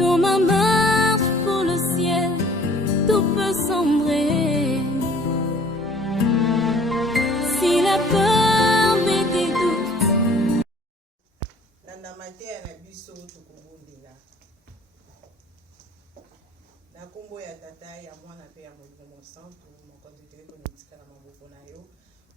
Dans ma marche pour le ciel, tout peut sombrer. Si la peur met des doutes. Nanda matea na biso tukubundila. Na kombo ya tata ya mwana pe ya Molimo Santo mokonzi teko nitika na maboko na yo.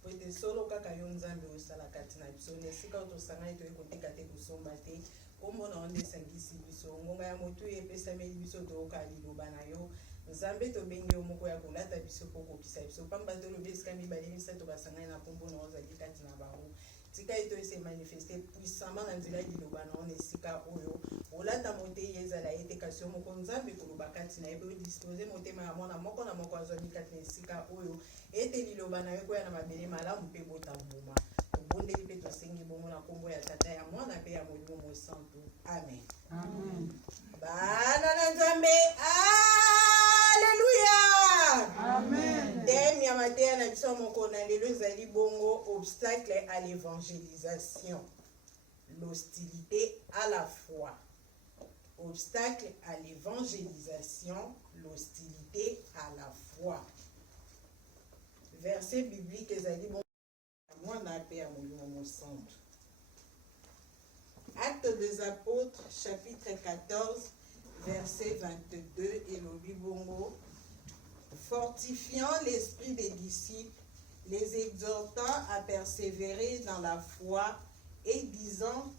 Po ete solo kaka yo nzambe osala kati na biso nesika otosanga ito ekotika te kusomba te. Kombo na onde sangisi biso ngonga ya motu epesameli biso toyoka liloba na yo. Nzambe tobengi yo moko ya kolata biso po kokisa biso pamba tolobi esika mibale misato basangani na kombo na ozali kati na bango. Tika ito ese manifester puissamment na nzela liloba na on esika oyo olata motei ezala ete kasi moko nzambe koloba kati na ebe dispose motema ya mwana moko na moko azwami kati na esika oyo ete liloba na yo koya na mabele malamu mpe botambuma tobondeli mpe tosengi bongo na kombo ya tata ya mwana mpe ya Molimo Santo. Amen. Amen. Bana na nzambe Alléluia. Amen. Thème ya matin na biso moko na lelo ezali bongo obstacle à l'évangélisation. L'hostilité à la foi. Obstacle à l'évangélisation, l'hostilité à la foi. Verset biblique ezali bongo moi na pe ya Molimo Santo. Actes des Apôtres, chapitre 14, verset 22, et le Bibongo, fortifiant l'esprit des disciples, les exhortant à persévérer dans la foi et disant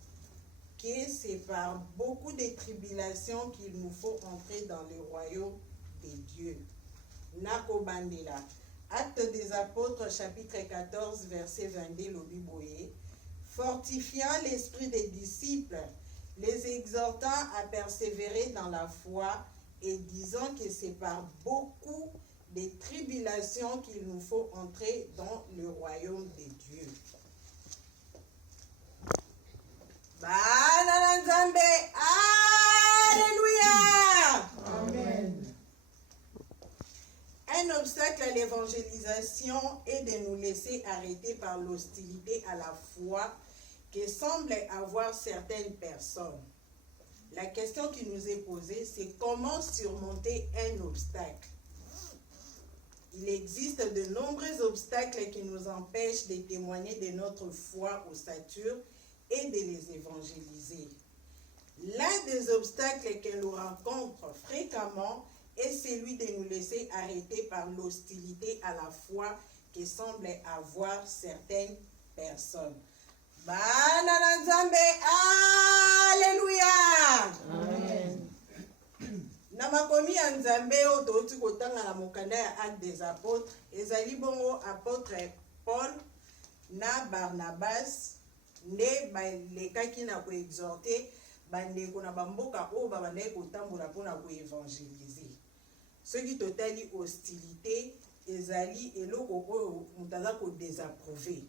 que c'est par beaucoup de tribulations qu'il nous faut entrer dans le royaume des dieux. Nako Bandela. Actes des Apôtres, chapitre 14, verset 22, le Biboye. Fortifiant l'esprit des disciples, les exhortant à persévérer dans la foi et disant que c'est par beaucoup de tribulations qu'il nous faut entrer dans le royaume des dieux. Bana Nzambe, Alléluia. Amen. Un obstacle à l'évangélisation est de nous laisser arrêter par l'hostilité à la foi que semblent avoir certaines personnes. La question qui nous est posée, c'est comment surmonter un obstacle. Il existe de nombreux obstacles qui nous empêchent de témoigner de notre foi aux satures et de les évangéliser. L'un des obstacles que nous rencontrons fréquemment est celui de nous laisser arrêter par l'hostilité à la foi que semblent avoir certaines personnes. Bana Nzambe, Alléluia. Amen. Na makomi ya Nzambe o touti kotanga na mokanda ya Actes des Apôtres, ezali bongo apôtre Paul na Barnabas nde balekaki na koexhorte bandeko na bamboka oyo babandaki kotambola mpona koevangelize. Soki totali hostilité ezali eloko oyo moto aza kodesapprouve.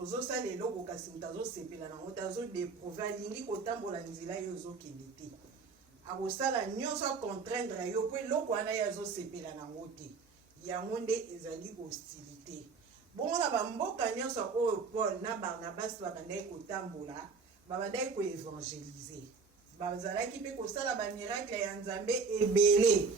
Ozosala eloko kasi moto azosepela nango te azodeprouve alingi kotambola nzela yo ozokende te. Akosala nyonso acontraindre yo po eloko wana ye azosepela nango te. Yango nde ezali hostilité. Bongo na bamboka nyonso oyo Paul na Barnabas babandaki kotambola babandaki koevangelize. Bazalaki mpe kosala bamiracle ya Nzambe ebele.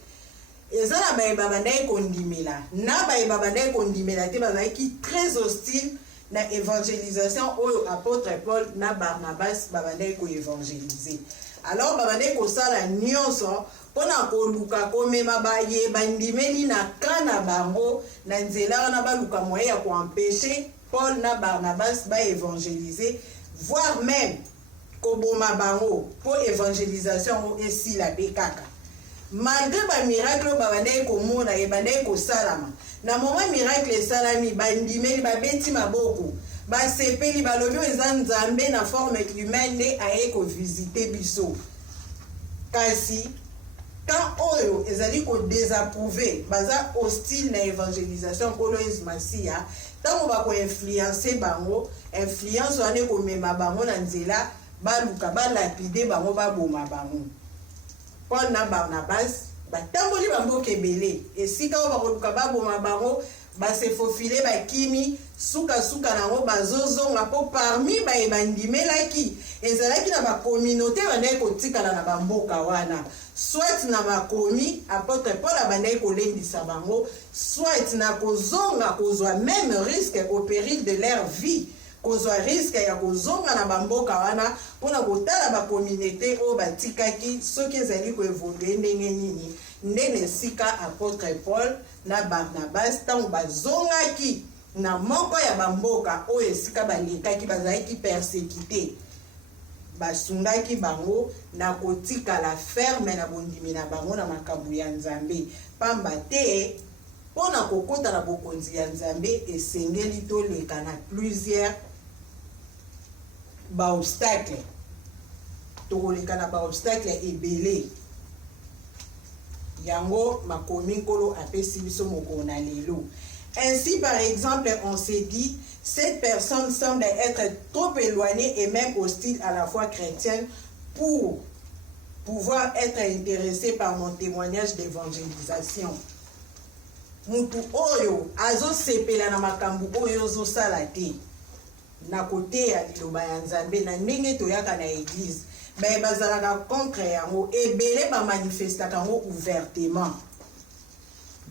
Eza na baye babandaki kondimela. Na baye babandaki kondimela te bazalaki très hostile na évangélisation oyo apôtre Paul na Barnabas babandaki koevangelize. Alors babandaki kosala nyonso pona koluka komema baye bandimeli na kana bango na nzela wana baluka moyen ya koempêcher Paul na Barnabas baevangelize, voire même koboma bango po évangélisation esila pe kaka. Malgré ba miracle babandaki komona ebandaki kosalama. Na moment miracle esalami bandimeli babeti maboko basepeli balobi eza Nzambe na forme humaine nde aye kovisite biso. Kasi quand oyo ezali kodesapprouve baza hostile na évangélisation kolo Yesu Masiya, tango bakoinfluence bango, influence wane komema bango na nzela baluka balapide bango baboma bango. Paul na Barnabas batamboli bamboka ebele esika oyo bakoluka baboma bango basefofile bakimi suka nango bazozonga po parmi baye bandimelaki ezalaki na bakommunauté bandaki kotikala na bamboka wana, soit na makomi apôtre Paul abandaki kolendisa bango, soit na kozonga kozwa même risque au péril de leur vie, kozwa risque ya kozonga na bamboka wana mpona kotala bakommunauté oyo batikaki soki ezali koevolue ndenge nini. Ndenge esika apôtre Paul na Barnabas ntango bazongaki na moko ya bamboka oyo esika balekaki bazalaki persécuté, basungaki bango na kotikala ferme na bondimi na bango na makambo ya Nzambe, pamba te mpona kokota na bokonzi ya Nzambe esengeli toleka na plusieurs baobstacle, tokoleka na baobstacle ebele. Yango makomi nkolo apesi biso moko na lelo. Ainsi, par exemple, on s'est dit, cette personne semble être trop éloignée et même hostile à la foi chrétienne pour pouvoir être intéressée par mon témoignage d'évangélisation. Mutu oyo azo sepela na makambu oyo zo salate na kote ya liloba ya Nzambe na ndenge toyaka na église, mais bazalaka contre yango ebele ba manifestaka yango ouvertement.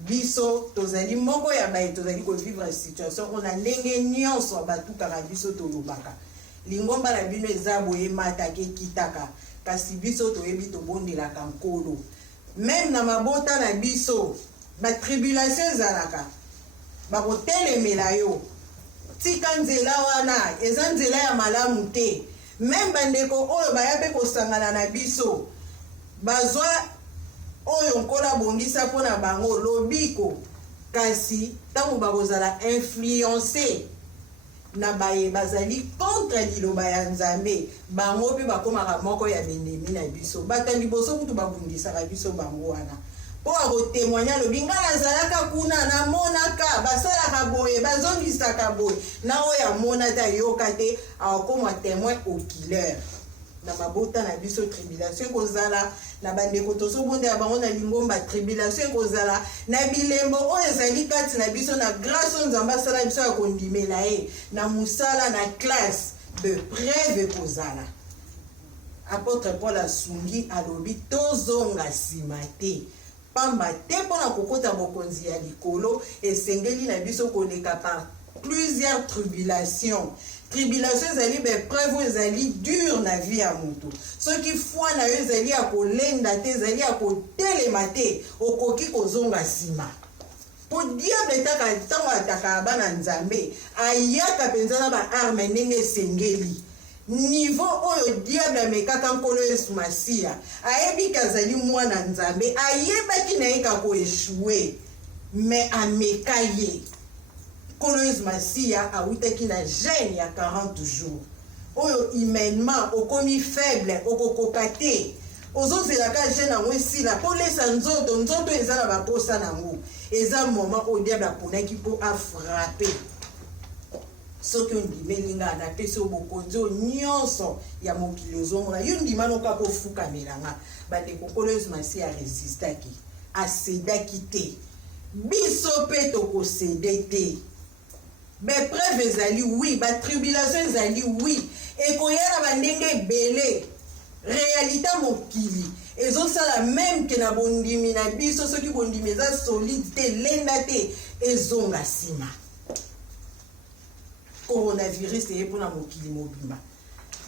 Biso tozali moko ya baye tozali ko vivre situation on a ndenge nyonso batukaka biso tolobaka lingomba na bino eza boye matake kitaka, kasi biso toyebi tobondelaka nkolo. Même na mabota na biso ba tribulation ezalaka bakotelemela yo, tika nzela wana eza nzela ya malamu te. Même bandeko oyo bayabe kosangana na biso bazwa oyo nkola bongisa mpona bango lobiko, kasi ntango bakozala influencé na baye bazali contre liloba ya Nzambe, bango mpe bakomaka moko ya bendemi na biso. Bato liboso kutu babundisaka biso bango wana mpo akotémoigna lobi nga nazalaka kuna namonaka basalaka boye bazongisaka boye, na oyo amona te ayoka te akokoma témoin oculaire. Na mabota na biso tribulation kozala, na bandeko tozobondela bango na lingomba tribulation kozala, na bilembo oyo ezali kati na biso na grâce oyo Nzambe asala biso ya kondimela ye, na musala na classe de preuve kozala. Apôtre Paul asungi alobi tozonga nsima te, pamba te mpona kokota bokonzi ya likolo esengeli na biso koleka par plusieurs tribulations. Tribulation ezali bepreuve ezali dure na vie ya mutu. Soki foi na yo ezali ya kolenda te, ezali ya kotelema te, okoki kozonga nsima. Po diable taka ntango ataka bana Nzambe ayaka mpenza na baarme ndenge esengeli. Niveau oyo diable amekaka nkolo Yesu Masiya ayebi kazali mwana Nzambe, ayebaki na ye kako eshue, mais ameka ye. Nkolo Yesu Masiya awutaki na jeûne ya 40 jours oyo humainement okomi faible, okokoka te, ozozelaka jeûne yango esila mpo lesa nzoto eza na baposa nango. Eza moment oyo diable aponaki mpo afrape. Soki ondimeli nga napesi bokonzi oyo nyonso ya mokili ozomona yo ndima noka kofukamela nga. Bandeko nkolo Yesu Masiya aresistaki, asedaki te, biso mpe tokosede te. Bepreuve ezali oui, batribulation ezali oui, ekoyala bandenge ebele. Réalité mokili ezosala même ke na bondimi na biso soki bondimi eza solide te, lenda te, ezonga nsima. Coronavirus eye mpona mokili mobimba.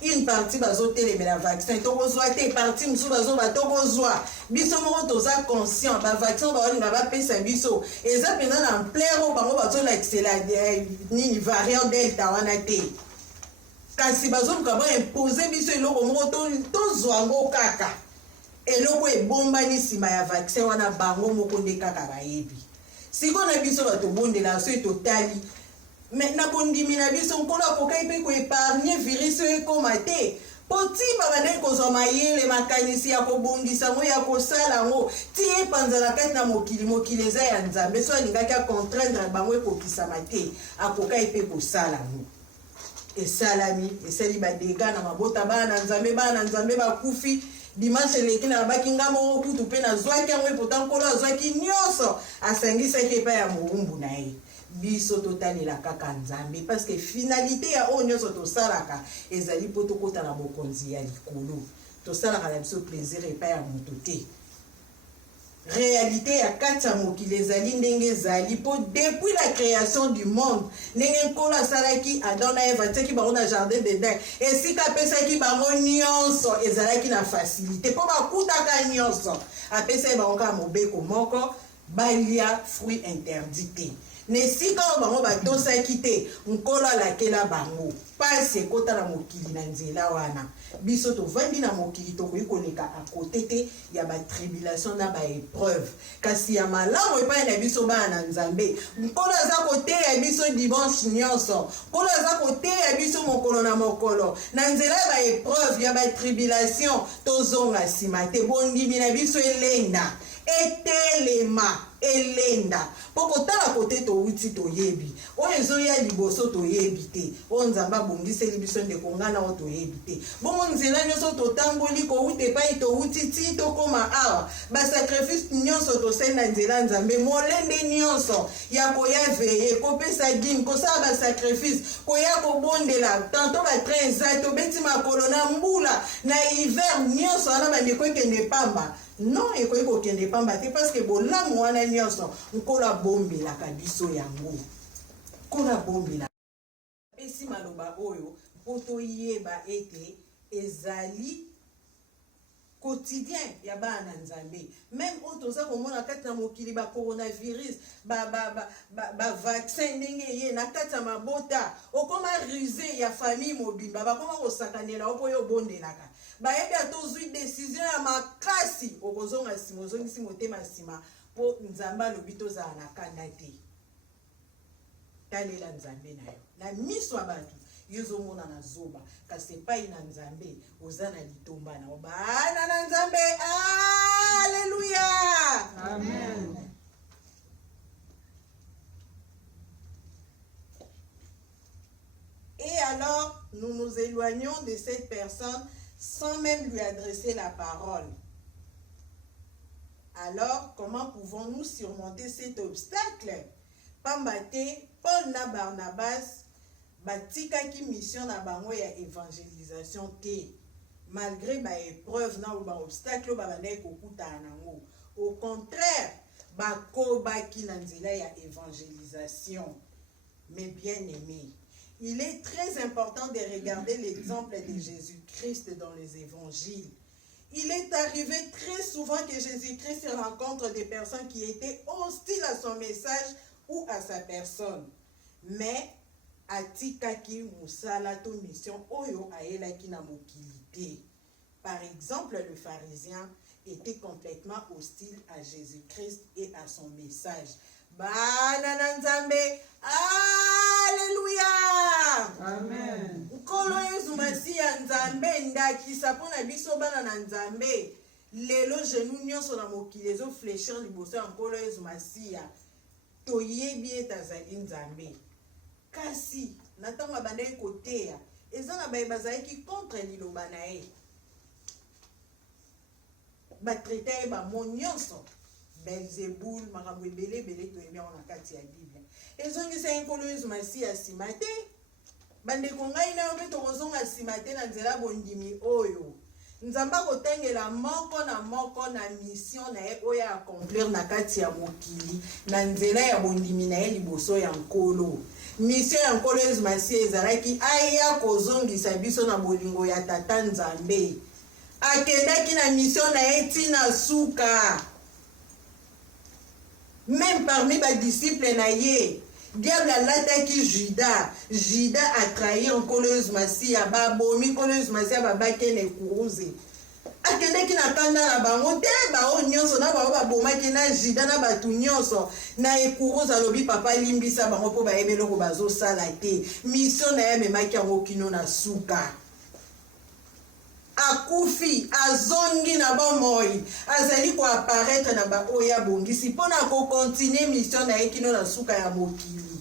Une partie bazotelemela vaccin tokozwa te, partie mosusu bazoba tokozwa. Biso moko toza conscient bavaccin baolinga bapesa biso eza mpenza na ampleur oyo bango bazolakisela nini variant delta wana te, kasi bazoluka baimpose biso eloko moko tozwa yango kaka. Eloko ebombani nsima ya vaccin wana bango moko nde kaka bayebi. Siko na biso bato bondela so etotali mais na bondimi na biso nkolo akokai mpe koepargne virus oyo ekoma te, po ti babandaki kozwa mayele makanisi ya kobongisa yango ya kosala yango ti epanzala kati na mokili eza ya Nzambe. So alingaki acontraindre bango ekokisama te, akokai mpe kosala yango. Esalami esali badega na mabota bana Nzambe bakufi. Dimanche eleki na babaki nga moko kutu mpe nazwaki yango, epotan nkolo azwaki nyonso asangisaki epai ya mowumbu na ye. biso totalela kaka nzambe parce que finalité ya oyo nyonso tosalaka ezali mpo tokota na bokonzi ya likolo tosalaka na biso plaisir epai ya moto te réalité ya kati ya mokili ezali ndenge ezali mpo depuis la création du monde ndenge nkolo asalaki Adam na Eva atiaki bango na jardin d'Eden esika apesaki bango nyonso ezalaki na facilité mpo bakutaka nyonso apesaki bango kaka mobeko moko balia fruit interdit te na esika oyo bango batosaki te nkolo alakela bango pasi ekota na mokili na nzela wana biso tovandi na mokili tokoki koleka akote te ya batribulation na baépreuve kasi ya malamu epai na biso bana na nzambe nkolo aza koteya biso dimanche nyonso nkolo aza koteya biso mokolo na mokolo na nzela ya baépreuve ya batribulation tozonga nsima te bondimi na biso elenda etelema elenda mpo kotala kote touti toyebi oyo ezoya liboso toyebi te oyo nzambe abongiseli biso ndeko ngana oyo toyebi te bongo nzela nyonso totamboli kouta epai touti ti tokóma awa basacrifice nyonso tosali na nzela nzambe molende nyonso ya koya veye kopesa dime kosala basacrifice koya kobondela tanto batrain eza tobeti makolo na mbula na hiver nyonso wana bandeko ekende pamba non ekoki kokende pamba te parce que bolamu wana nyonso nkolo abombelaka biso yango nkolo abombelaka esi maloba oyo mpo toyeba ete ezali quotidien ya bana nzambe même oyo toza komona kati na mokili bacoronavirus bavaccin ndenge eye na kati ya mabota okoma ruse ya famille mobimba bakoma kosakanela opo oyo obondelaka bayebi ata ozwi décision ya makasi okozonga nsima ozongisi motema nsima mpo nzambe alobi tozala na kanda te talela nzambe na yo na miso ya bato yo ozomona na zoba kasi epai na nzambe oza na litomba na bana na nzambe alleluya Amen. Et alors nous nous éloignons de cette personne sans même lui adresser la parole. Alors, comment pouvons-nous surmonter cet obstacle? Pambate, Paul na Barnabas, batikaki mission na bango ya évangélisation te. Malgré ba épreuve na ba obstacle ba bandai kokuta nango. Au contraire, bakobaki na nzela ya évangélisation. Mais bien aimé, il est très important de regarder l'exemple de Jésus-Christ dans les évangiles. Il est arrivé très souvent que Jésus-Christ rencontre des personnes qui étaient hostiles à son message ou à sa personne. Mais atikaki musala to mission oyo aelaki na mokili. Par exemple, le pharisien était complètement hostile à Jésus-Christ et à son message. Bana na nzambe, alléluia. Amen. Nkolo Yesu Masiya nzambe ndakisa mpona biso bana na nzambe. Lelo genou nyonso na mokili ezo fléchir liboso ya Nkolo Yesu Masiya. Toyebi ete azali nzambe. Kasi na ntango abandaki koteya eza na baye bazalaki contre liloba na ye. Batraita ye bamo nyonso. Belzebul, makambo ebele toyebi yango na kati ya Biblia. Ezongisa Nkolo Yesu Masiya nsima te. Bandeko ngai na yo mpe tokozonga nsima te na nzela bondimi oyo. Nzambe akotengela moko na mission na ye oyo accomplir na kati ya mokili na nzela ya bondimi na ye liboso ya Nkolo. Mission ya Nkolo Yesu Masiya ezalaki aya kozongisa biso na bolingo ya Tata Nzambe. Akendaki na mission na ye ntina suka. Même parmi les disciples na ye, diable alataki Judas. Judas a trahi Nkolo Yesu Masiya, babomi Nkolo Yesu Masiya babaki na ekuruze. Akendaki na kanda na bango te bao nyonso na bao babomaki na Judas na batu nyonso na ekuruze alobi papa limbisa bango po bayebe eloko bazosala te. Mission na ye memaki yango kino na suka. Akufi azongi na bomoi azali ko apparaître na ba oya bongisi pona ko continuer mission na ekino na suka ya mokili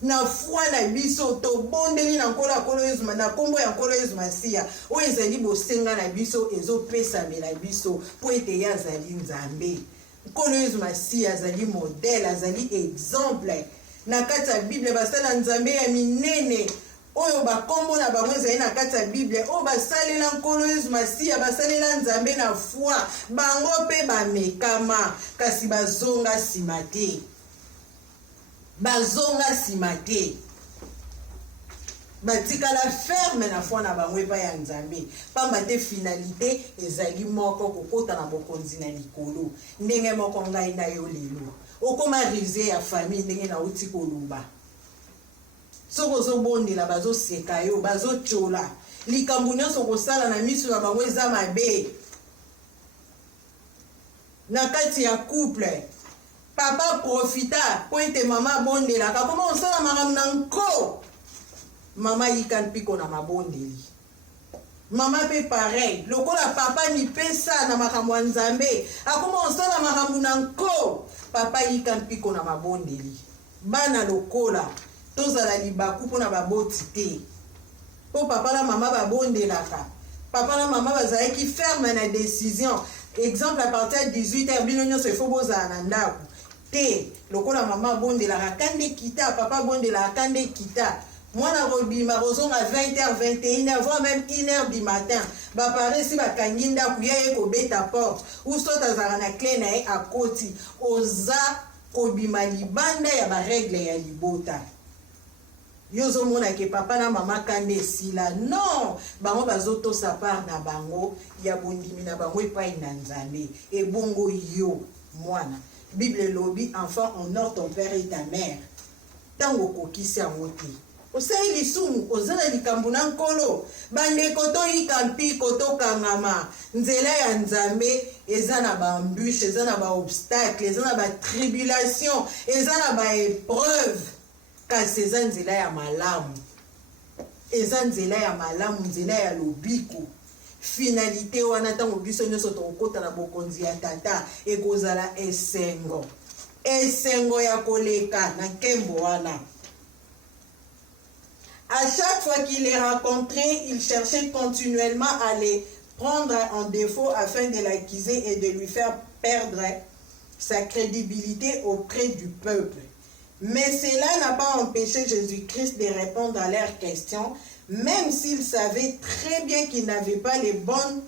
na foi na biso to bondeli na Nkolo Yesu na kombo ya Nkolo Yesu Masiya o ezali bosenga na biso ezopesa mela biso po ete ya azali nzambe. Nkolo Yesu Masiya azali modèle azali exemple na kati ya Bible basala nzambe ya minene oyo bakombo na bango ezali na kati ya Bible oyo basalela nkolo Yesu Masiya basalela nzambe na foi bango mpe bamekama kasi bazonga nsima te batikala ferme na foi na bango epai ya nzambe pamba te finalité ezali moko kokota na bokonzi na likolo ndenge moko ngai na yo lelo okoma rize ya famille ndenge nauti koloba soko ozobondela bazoseka yo bazotyola likambo nyonso kosala na miso na bango eza mabe na kati ya couple papa profita po ete mama abondelaka koma osala makambo na nko mama yika mpiko na mabondeli mama pe pareil lokola papa mipesa na makambo ya nzambe akoma osala makambo na nko papa yika mpiko na mabondeli bana lokola tozala libaku mpona baboti te po papa na mama babondelaka papa na mama bazalaki ferme na décision exemple à partir de 18h bino nyonso ifo bozala na ndako te lokola mama abondelaka kande kita papa abondelaka kande kita mwana kobima kozonga 20h 21h voire même 1h du matin bapare si bakangi ndako ye kobeta porte uso tazala na clé na ye akoti oza kobima libanda ya baregle ya libota yozomona ke papa na mama kande esila non bango bazotosa part na bango ya bondimi na bango epai na nzambe ebongo yo mwana Bible lobi enfant honore ton père et ta mère tango kokisi yango te osali lisumu ozala likambo na nkolo bandeko toyika mpiko tokangama nzela ya nzambe eza na baembûche eza na baobstacle eza na batribulation eza na baépreuve kasi eza nzela ya malamu nzela ya lobiko finalité wana ntango biso nyonso tokokota na bokonzi ya tata ekozala esengo ya koleka na nkembo wana. À chaque fois qu'il les rencontrait, il cherchait continuellement à les prendre en défaut afin de l'accuser et de lui faire perdre sa crédibilité auprès du peuple. Mais cela n'a pas empêché Jésus-Christ de répondre à leurs questions, même s'il savait très bien qu'il n'avait pas les bonnes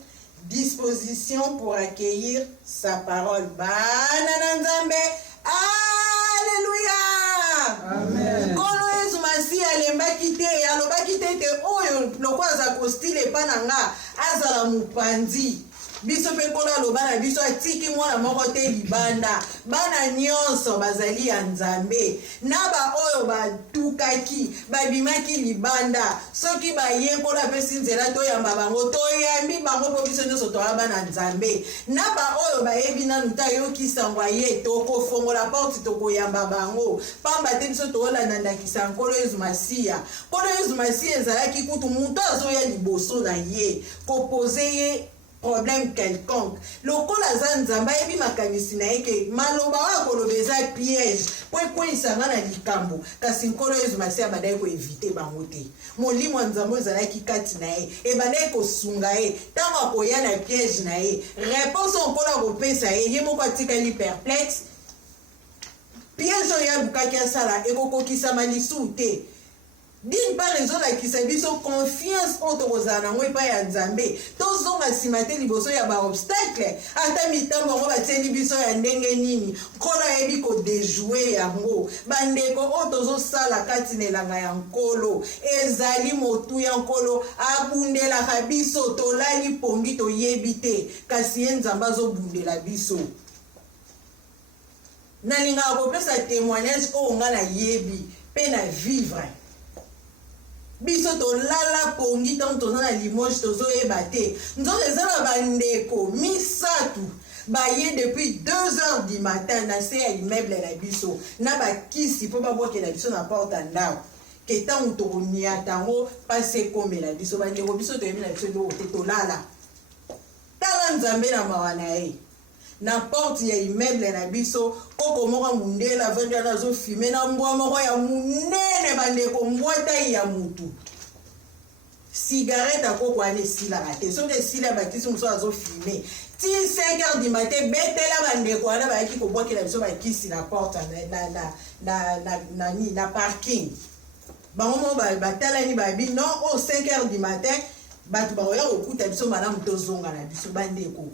dispositions pour accueillir sa parole. Alléluia! Amen. Masiya alembaki te alobaki te ete oyo loko aza kostile epa na nga azala mopanzi biso mpe nkolo aloba na biso atiki mwana moko te libanda bana nyonso bazali ya nzambe na baoyo batukaki babimaki libanda soki baye nkolo apesi nzela toyamba bango toyambi bango mpo biso nyonso toya bana nzambe na baoyo bayebi nanu ta yokisango ye tokofongola porte tokoyamba bango pamba te biso toolanda ndakisa nkolo Yesu Masiya. Nkolo Yesu Masiya ezalaki kutu moto azoya liboso na ye kopose ye problème quelconque lokola aza nzambe ayebi makanisi na ye ke maloba oyo akoloba eza piège po ekweyisanga na likambo kasi nkolo Yesu Masiya abandaki koevite bango te molimo ya nzambe ezalaki kati na ye ebandaki kosunga ye ntango akoya na piège na ye réponse oyo nkolo akopesa ye moko atikali perplexe piège oyo alukaki asala ekokokisama lisusu te. D'une part, ezolakisa biso confiance oyo tokozala nango epai ya nzambe tozonga nsima te liboso ya baobstacle ata mitambo yango batieli biso ya ndenge nini nkolo ayebi kodejoue yango bandeko oyo tozosala kati na elanga ya nkolo ezali motu ya nkolo abundelaka biso tolali pongi toyebi te kasi ye nzambe azobundela biso. Nalingaka kopesa témoignage oyo nga nayebi mpe na vivre biso tolala pongi ntango toza na Limoges tozoyeba te nzongo eza na bandeko misatu baye depuis 2h du matin na se ya immeuble na biso na bakisi mpo babwakela biso na porte ya ndako ke ntango tokoniata yango mpasi ekomela biso bandeko biso toyebi na biso eloko te tolala tala nzambe na mawa na ye na porte ya immeuble na biso koko moko mundela avandi wana azofime na mbwa moko ya munene bandeko mbwa tai ya mutu cigarette à quoi ane sila raté so de sila batisi muso azo filmer ti 5h du matin betela bandeko wana bayaki kobwakela biso bakisi na porte na parking bango batalani babi non au 5h du matin bato bakoya kokuta biso malamu tozonga na biso bandeko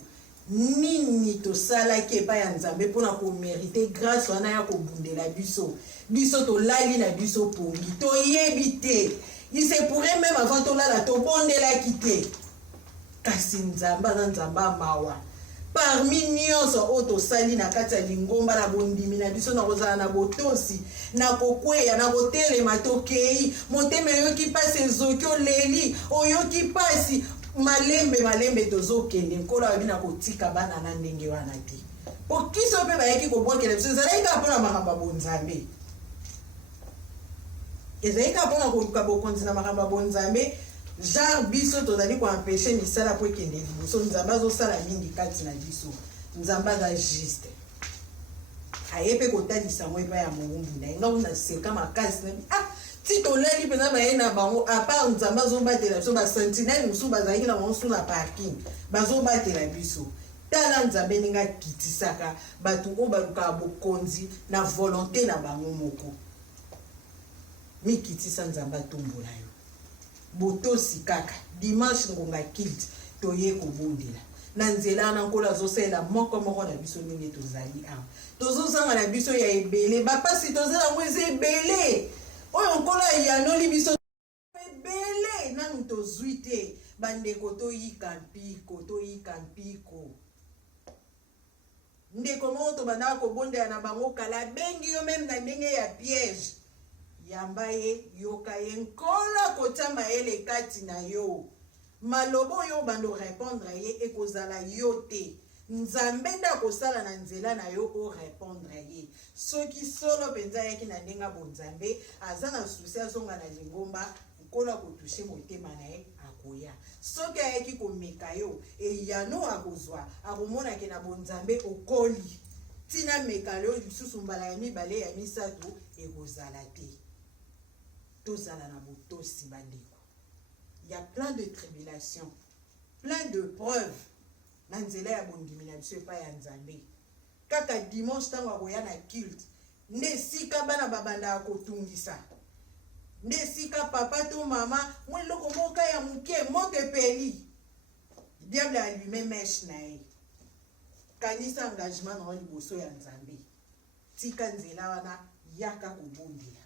nini tosalaki epai ya nzambe mpona komérite grâce wana ya kobundela biso tolali na biso pongi toyebi te il se pourrait même avant tolala tobondelaki te kasi nzambe aza nzambe amawa parmi nyonso oyo tosali na kati ya lingomba na bondimi na biso na kozala na botosi na kokweya na kotelema tokei motema oyoki mpasi ezoki oleli oyoki mpasi malembe tozokende nkolo abi na kotika bana na ndenge wana te po kiso mpe bayaki kobwakela biso ezalaki kaka mpona makambo ya bonzambe ezalaki kaka mpona koluka bokonzi na makambo ya bonzambe genre biso tozali koampeshe misala po ekende liboso nzambe azosala mingi kati na biso nzambe aza juste aye mpe kotalisa mo epai ya mowumbu na ye nga kuna seka makasi na ti toleli mpenza baye na bango apart nzambe azobatela biso basentinele mosusu bazalaki na bango su na parking bazobatela biso tala nzambe ndenge akitisaka bato oyo balukaka bokonzi na volonté na bango moko mikitisa nzambe atombola yo botosi kaka dimanche ngonga kilt toye kobondela na nzela wana nkolo azosalela moko na biso ndenge tozali awa tozozanga na biso ya ebele bapasi tozala yango eza ebele oyo nkolo ayanoli biso ebele nanu tozwi te bandeko toyika mpiko ndeko moko tobandaka kobondela na bango kala bengi yo meme na ndenge ya piège yamba ye yoka ye nkolo akotama ele kati na yo maloba oyo bando répondre ye ekozala yo te nzambe nde akosala na nzela na yo orépondre ye soki solo mpenza ayaki na ndenge bonzambe aza na susi azonga na lingomba nkolo akotushe motema na ye akoya soki ayaki komeka yo eyano akozwa akomonake na bonzambe okoli tina meka leo lisusu mbala ya mibale ya misato ekozala te tozala na botosi bandeko. Il y a plein de tribulations, plein de preuves na nzela ya bondimi na biso epai ya nzambe kaka dimanche ntango akoya na culte nde esika bana babandaka kotungisa nde esika papa to mama mwa eloko moka ya moke moto epeli diable allume meshe na ye kanisa engagement na liboso ya nzambe tika nzela wana yaka kobondela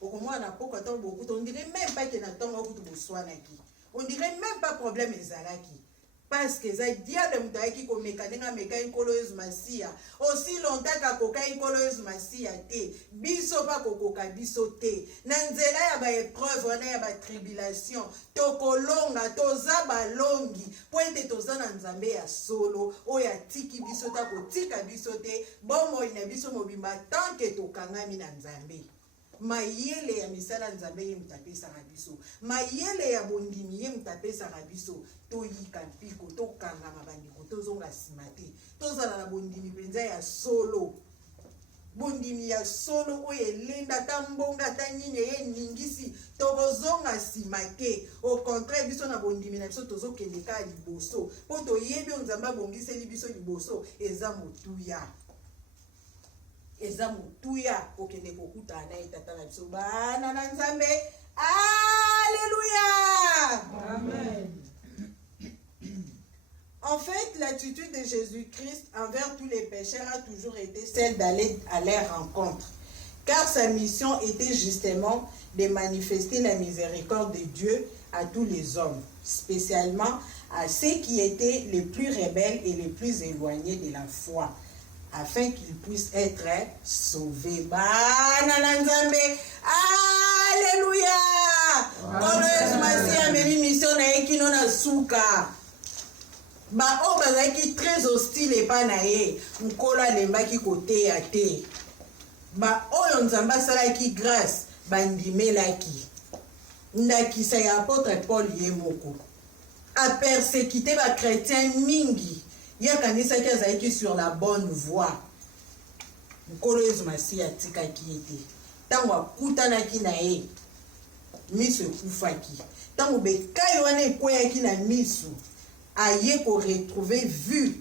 okomona na poko ntango bokuta on dirait même pas ke na ntango okutu boswanaki on dirait même pas problème ezalaki parce que ça diable mutu ayaki komeka ndenge ameka nkolo yesu masiya aussi longtemps kakoka nkolo yesu masiya te biso mpa kokoka biso te na nzela ya baepreuve wana ya batribulation tokolonga toza balongi po ete toza na nzambe ya solo oyo atiki biso ta kotika biso te bomoi na biso mobimba tanke tokangami na nzambe mayele ya misala nzambe ye mutapesaka biso mayele ya bondimi ye mutapesaka biso toyika mpiko tokangama bandeko tozonga nsima te tozala na bondimi mpenza ya solo bondimi ya solo oyo elenda ta mbonga ta nini eningisi tokozonga nsima te au contraire biso na bondimi na biso tozokende kaka liboso mpo toyebi oyo nzambe abongiseli biso liboso eza motuya eza motuya kokende kokutana na etata na biso bana na nzambe. Alléluia. Amen. En fait, l'attitude de Jésus-Christ envers tous les pécheurs a toujours été celle d'aller à leur rencontre, car sa mission était justement de manifester la miséricorde de Dieu à tous les hommes, spécialement à ceux qui étaient les plus rebelles et les plus éloignés de la foi, afin qu'ils puissent être sauvés. Alléluia. Ba o bazaki très hostile epa na ye nkolo alembaki koteya te ba oyo nzambe asalaki grâce bandimelaki ndakisa ya apôtre Paul ye moko apersécuté bachrétien mingi ye akanisaki azalaki sur la bonne voie nkolo yesu masiya atikaki ye te ntango akutanaki na ye miso ekufaki ntango bekai wana ekweyaki na miso aye koretrouve vue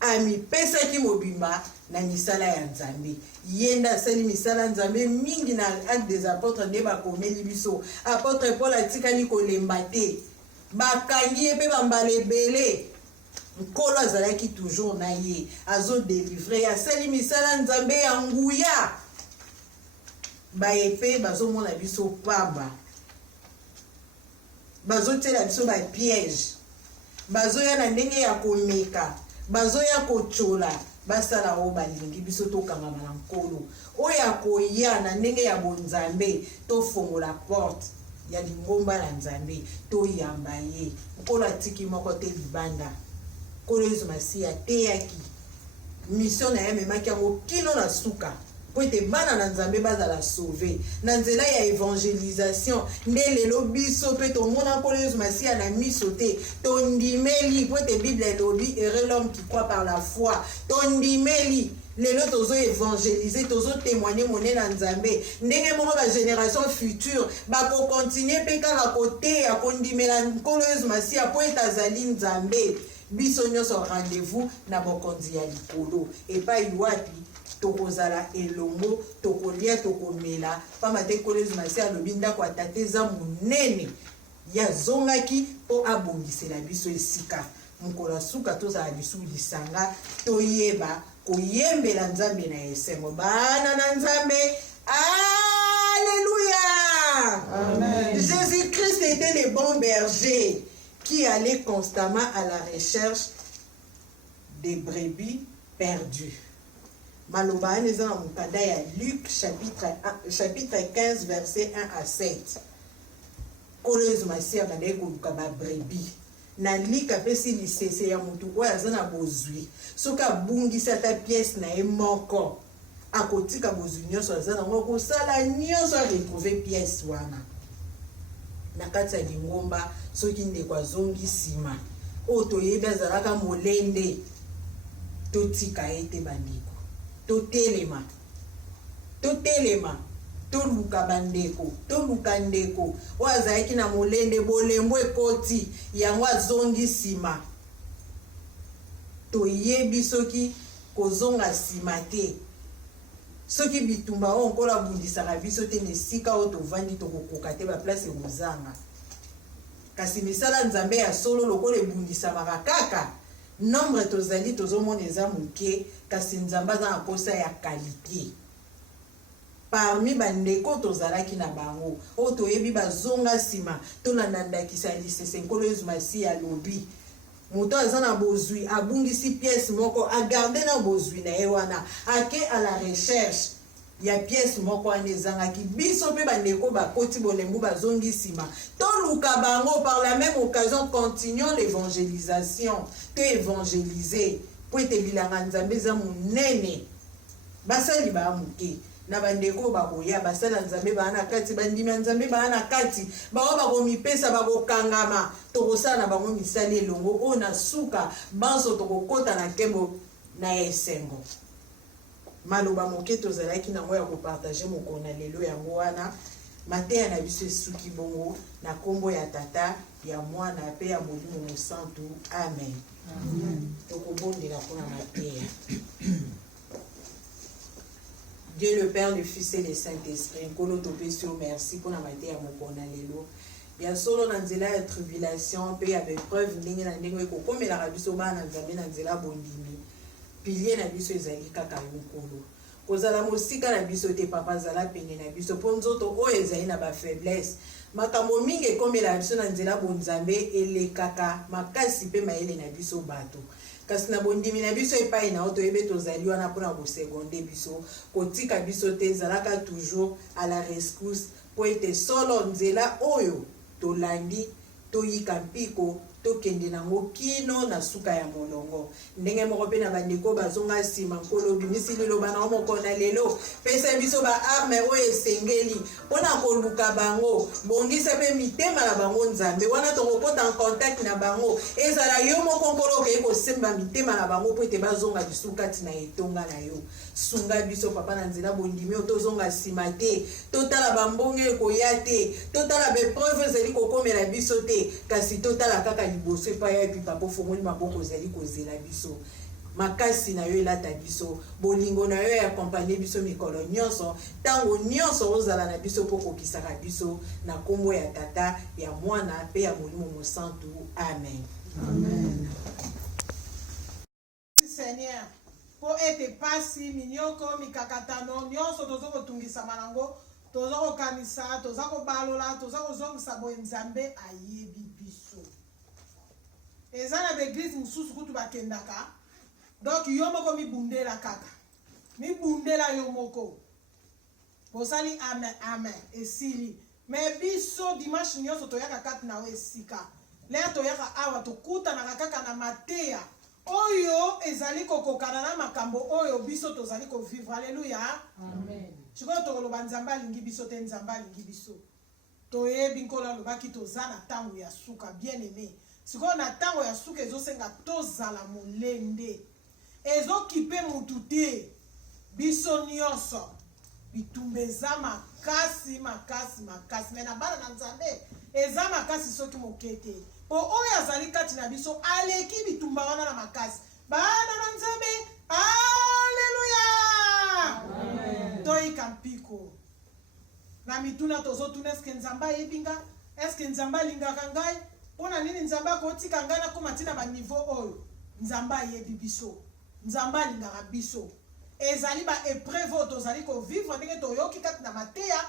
amipesaki mobimba na misala ya nzambe ye nde asali misala nzambe mingi na acte des apôtres nde bakomeli biso apôtre Paul atikali kolemba te bakangi ye mpe bambala ebele nkolo azalaki toujours na ye azodelivre asali misala nzambe ya nguya baye mpe bazomona biso pamba bazotiela biso bapiège bazoya na ndenge ya komeka bazoya kochola basala oyo balingi biso tokangama na nkolo oyo akoya na ndenge ya bonzambe tofongola porte ya lingomba na nzambe toyamba ye nkolo atiki moko te libanda nkolo Yesu Masiya ateyaki mission na ye amemaki yango kino na suka po ete bana na nzambe bazala sauve na nzela ya evangelisation nde lelo biso mpe tomona nkolo Yesu Masiya na miso te tondimeli po ete bible elobi heureux l'homme qui croit par la foi tondimeli lelo tozo évangéliser tozo témoigner monene na nzambe ndenge moko ba génération future bakokontinue mpe kaka koteya kondimela nkolo Yesu Masiya po ete azali nzambe biso nyonso rendez-vous na bokonzi ya likolo epai wapi tokozala elongo tokolia tokomela pamba te nkolo Yesu Masiya alobi ndako ya tate eza monene yazongaki mpo abongisela biso esika mokolo ya suka tozala lisusu lisanga toyeba koyembela nzambe na esengo bana na nzambe alléluia. Amen. Jésus-Christ était le bon berger qui allait constamment à la recherche des brebis perdues. Maloba eza na mokanda ya Luc chapitre 15 verset 1 à 7. Nkolo Yesu Masiya bandaki koluka babrebis na lika pesi lisese ya mutu oyo aza na bozwi soki abungisi ata pièce na ye moko akotika bozwi nyonso aza nango kosala nyonso aretrouve pièce wana na kati ya lingomba soki ndeko azongi nsima oyo toyebi azalaka molende totika ye te bandeko totelema toluka bandeko toluka ndeko oyo azalaki na molende bolembo ekoti yango azongi nsima toyebi soki kozonga nsima te soki bitumba oyo nkolo abundisaka biso te na esika oyo tovandi tokokoka te baplace ekozanga kasi misala nzambe ya solo lokola ebundisamaka kaka nombre tozali tozomona eza moke kasi nzambe aza na posa ya kalite parmi bandeko tozalaki na bango oyo toyebi bazonga nsima tolanda ndakisa lisese nkolo Yesu Masiya alobi moto aza na bozwi abungisi pièce moko agarde na bozwi na ye wana ake à la recherche ya pièce moko wana ezangaki biso mpe bandeko bakoti bolembu bazongi nsima toluka bango par la même occasion continuons l'évangélisation to évangéliser po ete bilanga nzambe eza monene basali baa moke na bandeko bakoya basala nzambe baa na kati bandimi ya nzambe baa na kati bao bakomipesa bakokangama tokosala na bango misali elongo oyo na suka banso tokokota na nkembo na esengo maloba moke tozalaki nango ya kopartage mokolo na lelo yango wana mateya na biso esuki bongo na nkombo ya tata ya mwana mpe ya molimo mosantu amen. Tokobondela mpona mateya. Dieu le Père, le Fils et le Saint-Esprit, nkolo topesi yo merci mpona mateya mokolo na lelo ya solo na nzela ya tribulation mpe ya bepreuve ndenge na ndenge ekokomelaka biso bana nzambe na nzela bondimi pilier na biso ezali kaka yo nkolo kozala mosika na biso te papa zala pene na biso mpo nzoto oyo ezali na bafaiblesse makambo mingi ekomela biso na nzela bonzambe elekaka makasi mpe mayele na biso bato kasi na bondimi na biso epai na oyo toyebe tozali wana mpona kosegonde biso kotika biso te ezalaka toujours à la rescousse mpo ete solo nzela oyo tolandi toyika mpiko tokende nango kino na suka ya molongo ndenge moko pe na bandeko bazonga nsima nkolo bimisi liloba na moko na lelo pesa biso baarme oyo esengeli mpona koluka bango bongisa mpe mitema na bango nzambe wana tokokota en contact na bango ezala yo moko nkolo okei kosemba mitema na bango po ete bazonga lisusu kati na etonga na yo sunga biso papa na nzela bondimi oyo tozonga nsima te totala bambonge ekoya te totala bepreuve ezali kokomela biso te kasi totala kaka liboso epai ya epi papa ofongoli maboko ezali kozela biso makasi na yo elata biso bolingo na yo ya kompanie biso mikolo nyonso ntango nyonso ozala na biso mpo kokisaka biso na kombo ya tata ya mwana mpe ya molimo mosantu amen. Amen. Seigneur po ete pasi minyoko mikakatano nyonso toza kotungisama nango toza kokanisa toza kobalola toza kozongisa boye nzambe ayebi biso eza na baeglise mosusu kutu bakendaka donc yo moko mibundela kaka mibundela yo moko bosali amen amen esili me biso dimanche nyonso toyaka kati na we esika lea toyaka awa tokutanaka kaka na mateya oyo ezali kokokana na makambo oyo biso tozali kovivre. Alleluya amen. Sikoyo tokoloba nzambe alingi biso te nzambe alingi biso toyebi nkolo alobaki toza na ntango ya suka bien aimé sikoyo na ntango ya suka ezosenga tozala molende ezokipe mutu te biso nyonso bitumba eza makasi makasi makasi me na bana na nzambe eza makasi soki moke te po oyo azali kati na biso aleki bitumba wana na makasi bana na nzambe. Alleluya toyika mpiko na mituna tozotuna eske nzambe ayebinga eske nzambe alingaka ngai mpona nini nzambe akotika ngai nakoma ntina baniveau oyo nzambe ayebi biso nzambe alingaka biso ezali baepreuve oyo tozali kovivre ndenge toyoki kati na mateya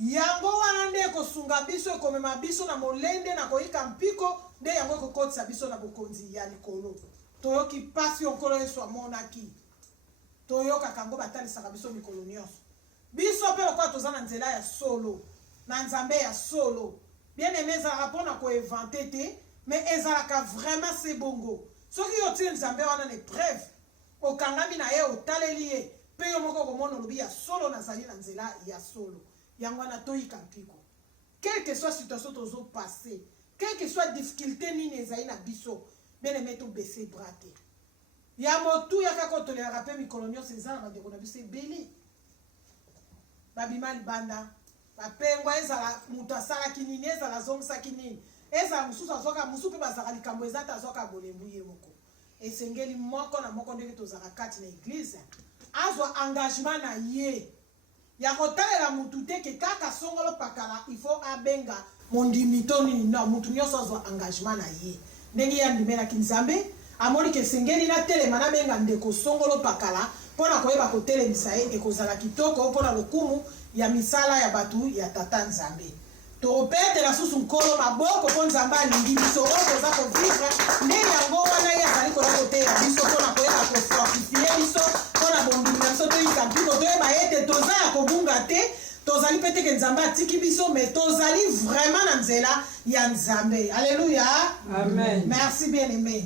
yango wana nde ekosunga biso ekomema biso na molende na koyika mpiko nde yango ekokotisa biso na bokonzi ya likolo toyoki pasi onkolo yesu amonaki toyokaka yango batalisaka biso mikolo nyonso biso mpe lokola toza na nzela ya solo na nzambe ya solo bien aimé ezalaka mpona koevante te me ezalaka vraiment se bongo soki yotili nzambe wana na epreuve okangami na ye otaleli ye mpe yo moko komona olobi ya solo nazali na nzela ya solo yango wana toyika mpiko quelque soit situation tozopase quelque soit difficulté nini ezali na biso bien aimé tobese bras te ya motuya kaka otolelaka mpe mikolo nyonso eza na bandeko na biso ebeli babima libanda bapengwa ezala moto asalaki nini ezala azongisaki nini ezala mosusu azoka mosusu mpe bazalaka likambo eza te azoka bolembu ye moko esengeli moko na moko ndenge tozalaka kati na eglize azwa engagement na ye ya kotalela mutu te ke kaka songolo pakala il faut abenga mondimi to nini no mutu nyonso azwa engagement na ye ndenge ya ndimelaki nzambe amoni ke esengeli na telema na benga ndeko songolo pakala mpona koyeba kotelemisa ye ekozala kitoko mpona lokumu ya misala ya batu ya tata nzambe topetela susu nkolo maboko mpo nzambe alingi biso oyo toza kovivre nde yango wana ye azali koya koteya biso mpona koyeba kofortifie biso mpona bondimi na biso toyika mpiko toyeba ete toza ya kobunga te tozali mpe teke nzambe atiki biso me tozali vraiment na nzela ya nzambe. Alleluya amen. Merci bien aimé.